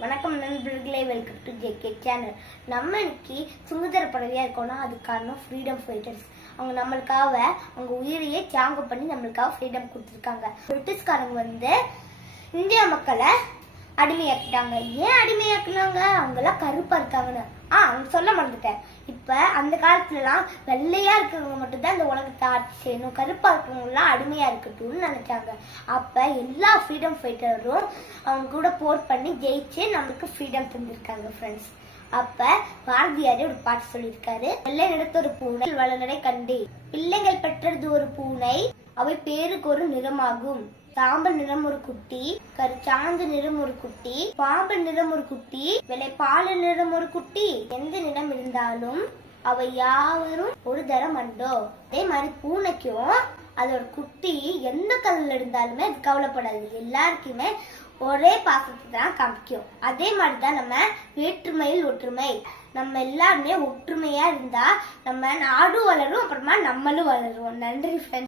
வணக்கம் நண்பர்களே, welcome to JK channel. நம்ம இன்னைக்கு சுதந்திர பறவையா இருக்கோம்னா அது காரணம் ஃப்ரீடம் ஃபைட்டர்ஸ். அவங்க நம்மளுக்காக அவங்க உயிரையே தியாகம் பண்ணி நம்மளுக்காக ஃப்ரீடம் கொடுத்துருக்காங்க. பிரிட்டிஷ்காரங்க இந்தியா மக்களை அடிமையாக்கிட்டாங்க. ஏன் அடிமையாக்குனாங்க? அவங்கெல்லாம் கருப்பா இருக்காங்கன்னு அவங்க சொல்ல மறந்துட்டேன். இப்ப அந்த காலத்துலலாம் வெள்ளையா இருக்கிறவங்க மட்டும்தான் இந்த உலகத்தை ஆட்சி செய்யணும், கருப்பா இருக்கிறவங்க எல்லாம் அடிமையா இருக்கட்டும்னு நினைச்சாங்க. அப்ப எல்லா ஃப்ரீடம் ஃபைட்டரும் அவங்க கூட போர் பண்ணி ஜெயிச்சு நம்மளுக்கு ஃப்ரீடம் தந்திருக்காங்க ஃப்ரெண்ட்ஸ். அப்ப பாரதியாரே ஒரு பாட்டு சொல்லியிருக்காரு. வெள்ளை நிறத்த ஒரு பூனை வளநடை கண்டே, பிள்ளைகள் பெற்றது ஒரு பூனை, அவை பேருக்கு ஒரு நிறமாகும். சாம்பல் நிறம் ஒரு குட்டி, கருச்சாந்து நிறம் ஒரு குட்டி, பாம்பு நிறம் ஒரு குட்டி, வெள்ளைப்பால நிறம் ஒரு குட்டி, எந்த நிறம் இருந்தாலும் அவை யாவரும் ஒரு தரம் அண்டோ. அதே மாதிரி பூனைக்கும் அதோட குட்டி எந்த கலர்ல இருந்தாலுமே அது கவலைப்படாது, எல்லாருக்குமே ஒரே பாசத்தை தான் காமிக்கும். அதே மாதிரிதான் நம்ம வேற்றுமையில் ஒற்றுமை. நம்ம எல்லாருமே ஒற்றுமையா இருந்தா நம்ம நாடும் வளரும், அப்புறமா நம்மளும் வளருவோம். நன்றி ஃப்ரெண்ட்ஸ்.